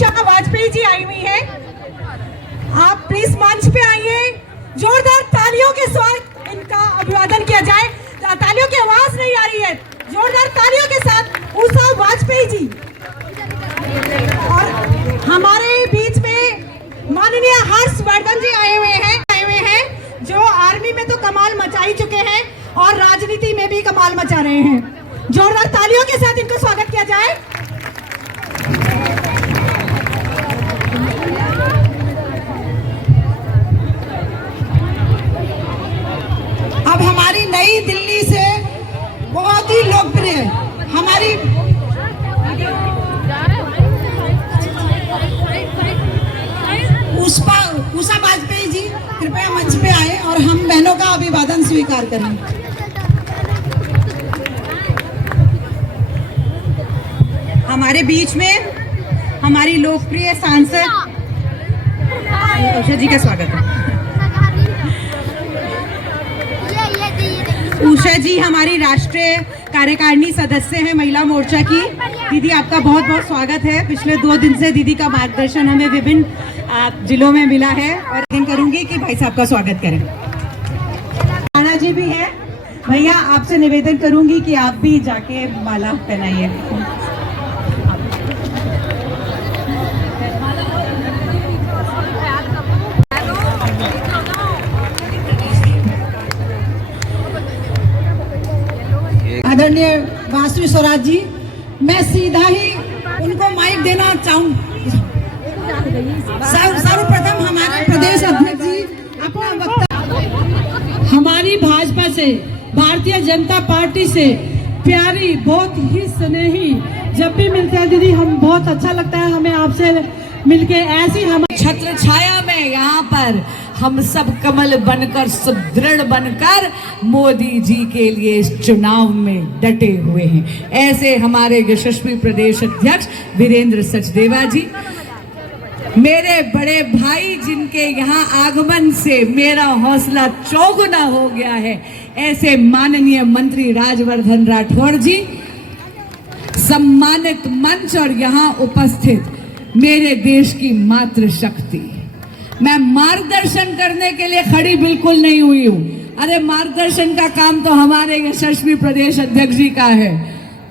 उषा वाजपेयी जी आई हुई है। आप प्लीज मंच पे आइए, जोरदार तालियों के साथ इनका अभिवादन किया जाए। तालियों की आवाज नहीं आ रही है, जोरदार तालियों के साथ उषा वाजपेयी जी। और हमारे बीच में माननीय हर्षवर्धन जी आए हुए हैं जो आर्मी में तो कमाल मचा ही चुके हैं और राजनीति में भी कमाल मचा रहे हैं। जोरदार तालियों के साथ इनको स्वागत किया जाए। अब हमारी नई दिल्ली से बहुत ही लोकप्रिय हमारी उषा वाजपेयी जी कृपया मंच पे आए और हम बहनों का अभिवादन स्वीकार करें। हमारे बीच में हमारी लोकप्रिय सांसद उषा जी का स्वागत है। उषा जी हमारी राष्ट्रीय कार्यकारिणी सदस्य हैं महिला मोर्चा की। दीदी आपका बहुत बहुत स्वागत है। पिछले 2 दिन से दीदी का मार्गदर्शन हमें विभिन्न जिलों में मिला है और मैं करूंगी कि भाई साहब का स्वागत करें। राणा जी भी है। भैया आपसे निवेदन करूंगी कि आप भी जाके माला पहनाइए। आदरणीय वासवी स्वराज जी, मैं सीधा ही उनको माइक देना चाहूँ। सर्वप्रथम हमारे प्रदेश अध्यक्ष जी अपना वक्तव्य। हमारी भाजपा से, भारतीय जनता पार्टी से प्यारी, बहुत ही स्नेही, जब भी मिलते हैं दीदी हम बहुत अच्छा लगता है हमें आपसे मिलके। ऐसी हम छत्र छाया में यहाँ पर हम सब कमल बनकर, सुदृढ़ बनकर मोदी जी के लिए इस चुनाव में डटे हुए हैं। ऐसे हमारे यशस्वी प्रदेश अध्यक्ष वीरेंद्र सचदेवा जी, मेरे बड़े भाई जिनके यहाँ आगमन से मेरा हौसला चौगुना हो गया है, ऐसे माननीय मंत्री राजवर्धन राठौड़ जी, सम्मानित मंच और यहाँ उपस्थित मेरे देश की मातृशक्ति। मैं मार्गदर्शन करने के लिए खड़ी बिल्कुल नहीं हुई हूँ। अरे मार्गदर्शन का काम तो हमारे यशस्वी प्रदेश अध्यक्ष जी का है।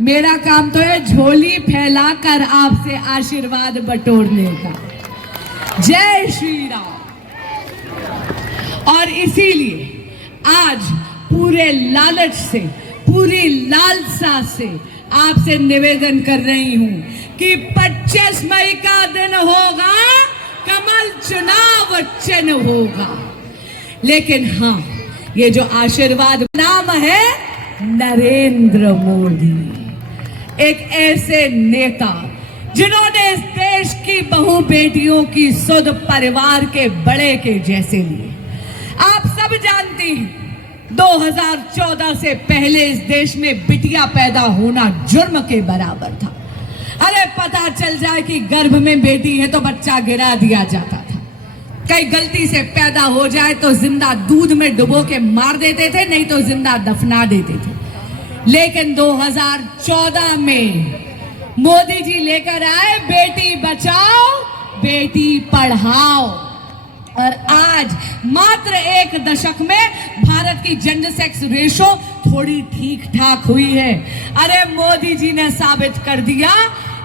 मेरा काम तो है झोली फैलाकर आपसे आशीर्वाद बटोरने का। जय श्री राम। और इसीलिए आज पूरे लालच से, पूरी लालसा से आपसे निवेदन कर रही हूं कि 25 मई का दिन होगा, कमल चुनाव चिन्ह होगा। लेकिन हाँ, ये जो आशीर्वाद नाम है नरेंद्र मोदी, एक ऐसे नेता जिन्होंने इस देश की बहु बेटियों की सुध परिवार के बड़े के जैसे लिए। आप सब जानती हैं 2014 से पहले इस देश में बिटिया पैदा होना जुर्म के बराबर था। अरे पता चल जाए कि गर्भ में बेटी है तो बच्चा गिरा दिया जाता था। कई गलती से पैदा हो जाए तो जिंदा दूध में डुबो के मार देते थे, नहीं तो जिंदा दफना देते थे। लेकिन 2014 में मोदी जी लेकर आए बेटी बचाओ बेटी पढ़ाओ। और आज मात्र 1 दशक में भारत की जेंडर सेक्स रेशो थोड़ी ठीक ठाक हुई है। अरे मोदी जी ने साबित कर दिया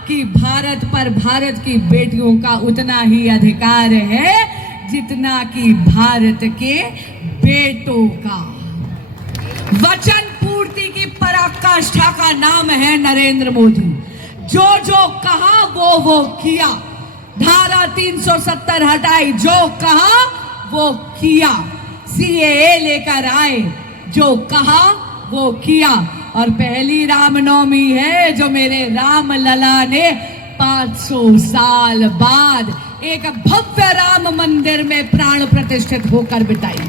कि भारत पर भारत की बेटियों का उतना ही अधिकार है जितना कि भारत के बेटों का। वचन पूर्ति की पराकाष्ठा का नाम है नरेंद्र मोदी। जो जो कहा वो किया। धारा 370 हटाई, जो कहा वो किया। CAA लेकर आए, जो कहा वो किया। और पहली रामनवमी है जो मेरे राम लला ने 500 साल बाद एक भव्य राम मंदिर में प्राण प्रतिष्ठित होकर बिताई।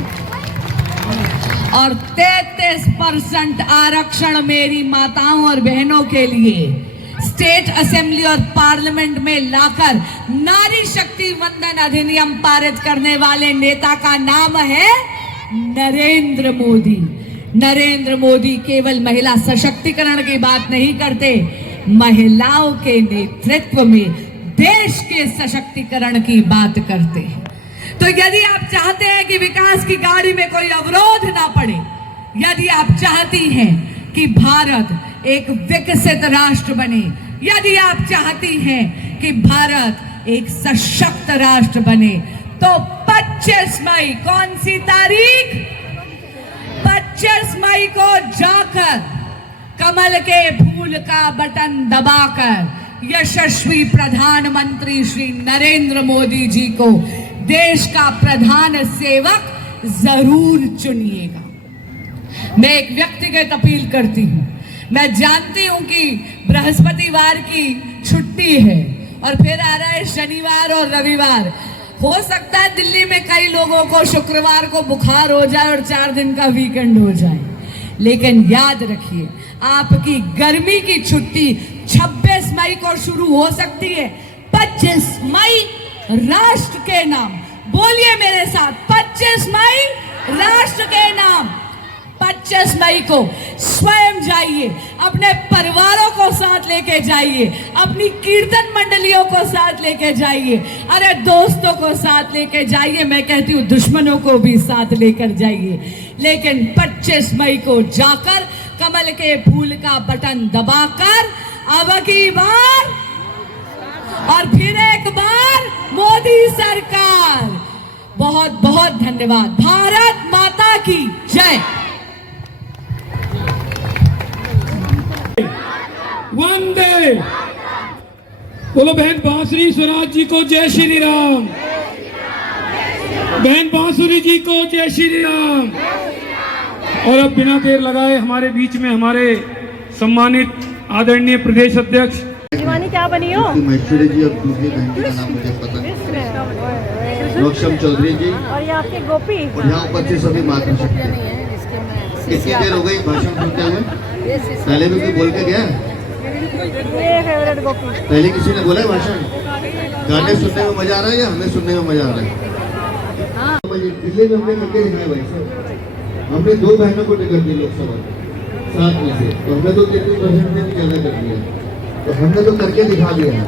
और 33% आरक्षण मेरी माताओं और बहनों के लिए स्टेट असेंबली और पार्लियामेंट में लाकर नारी शक्ति वंदन अधिनियम पारित करने वाले नेता का नाम है नरेंद्र मोदी। नरेंद्र मोदी केवल महिला सशक्तिकरण की बात नहीं करते, महिलाओं के नेतृत्व में देश के सशक्तिकरण की बात करते हैं। तो यदि आप चाहते हैं कि विकास की गाड़ी में कोई अवरोध ना पड़े, यदि आप चाहती हैं कि भारत एक विकसित राष्ट्र बने, यदि आप चाहती हैं कि भारत एक सशक्त राष्ट्र बने, तो 25 मई, कौन सी तारीख? 25 मई को जाकर कमल के फूल का बटन दबाकर यशस्वी प्रधानमंत्री श्री नरेंद्र मोदी जी को देश का प्रधान सेवक जरूर चुनिएगा। मैं एक व्यक्तिगत अपील करती हूं। मैं जानती हूं कि बृहस्पतिवार की छुट्टी है और फिर आ रहा है शनिवार और रविवार। हो सकता है दिल्ली में कई लोगों को शुक्रवार को बुखार हो जाए और 4 दिन का वीकेंड हो जाए, लेकिन याद रखिए आपकी गर्मी की छुट्टी 26 मई को शुरू हो सकती है। 25 मई राष्ट्र के नाम, बोलिए मेरे साथ, 25 मई राष्ट्र के नाम। 25 मई को स्वयं जाइए, अपने परिवारों को साथ लेके जाइए, अपनी कीर्तन मंडलियों को साथ लेके जाइए, अरे दोस्तों को साथ लेके जाइए, मैं कहती हूँ दुश्मनों को भी साथ लेकर जाइए, लेकिन 25 मई को जाकर कमल के फूल का बटन दबाकर अब की बार और फिर एक बार मोदी सरकार। बहुत बहुत धन्यवाद। भारत माता की जय। वंदे। बोलो बहन बांसुरी स्वराज जी को जय श्री राम। बहन बांसुरी जी को जय श्री राम। और अब बिना देर लगाए हमारे बीच में हमारे सम्मानित आदरणीय प्रदेश अध्यक्ष शिवानी क्या बनी हो? महेश्वरी जी और दूसरी बहन का नाम मुझे पता नहीं। रोक्षम चौधरी जी और ये आपके गोपी और यहाँ ऊपर से सभी मातृशक्ति। कितनी देर हो गई भाषण सुनते हुए? पहले भी कोई बोल के गया? ये फेवरेट गोपी। पहले किसी ने बोला है भाषण? गाने सुनने में मजा आ रहा है या हमें सुनने में मजा आ रहा है? दिल्ली में हमने करके दिखाया भाई साहब, हमने 2 बहनों को टिकट दी लोकसभा 7 में से, तो हमने तो 33% से भी ज्यादा कर दिया, तो हमने तो करके दिखा दिया है।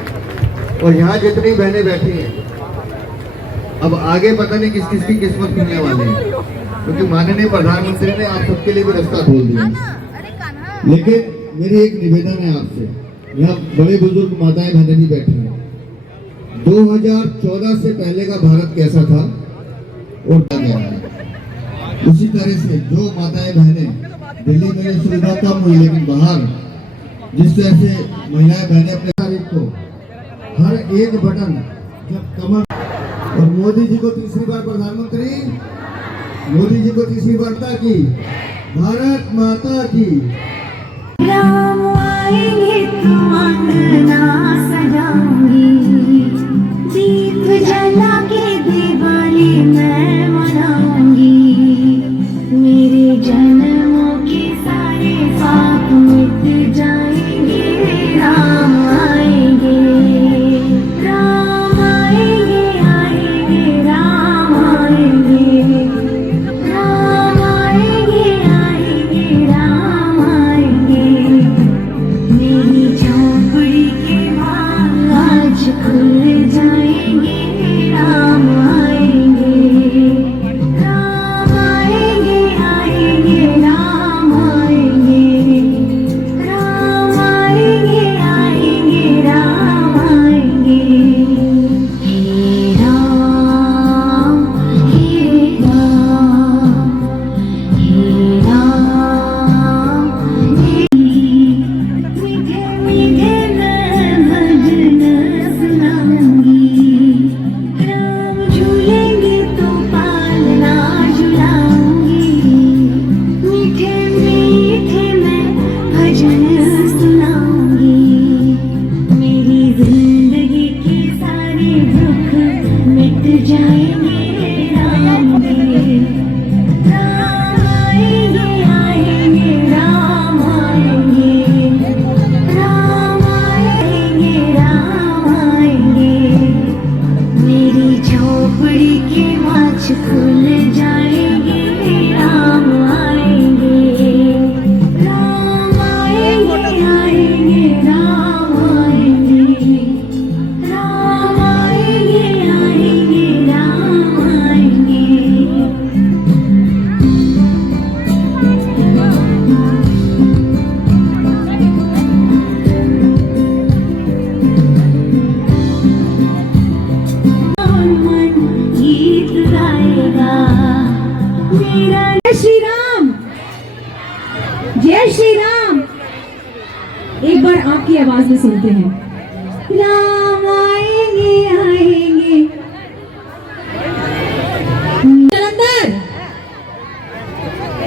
और यहाँ जितनी बहनें बैठी हैं, अब आगे पता नहीं किस किस की किस्मत खुलने वाली है, क्योंकि माननीय प्रधानमंत्री ने आप सबके लिए भी रास्ता खोल दिया। लेकिन मेरी एक निवेदन है आपसे, यहाँ बड़े बुजुर्ग माताएं बहनें भी बैठी हैं। 2014 से पहले का भारत कैसा था और गया है, उसी तरह से जो माताएं बहनें दिल्ली में सुविधा कम हुई, लेकिन बाहर जिस तरह से महिलाएं बहनें अपने तारीख को हर एक बटन जब कमर और मोदी जी को तीसरी बार प्रधानमंत्री, मोदी जी को तीसरी वार्ता की, भारत माता की। राम आएंगे तो अंगना सजाऊंगी, दीप जला के दिवाली मैं मनाऊंगी, मेरे जन्मों के सारे पाप मिट जाएंगे, राम आएंगे, राम आएंगे, आएंगे, राम आएंगे, राम आएंगे, आएंगे, राम आएंगे। एक बार आपकी आवाज में सुनते हैं। राम आएंगे आएंगे जलंधर।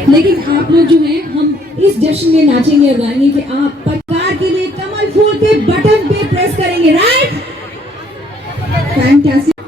लेकिन आप लोग जो हैं हम इस जश्न में नाचेंगे और गाएंगे कि आप पटकार के लिए कमल फूल के बटन पे प्रेस करेंगे, राइट? फैंटास्टिक।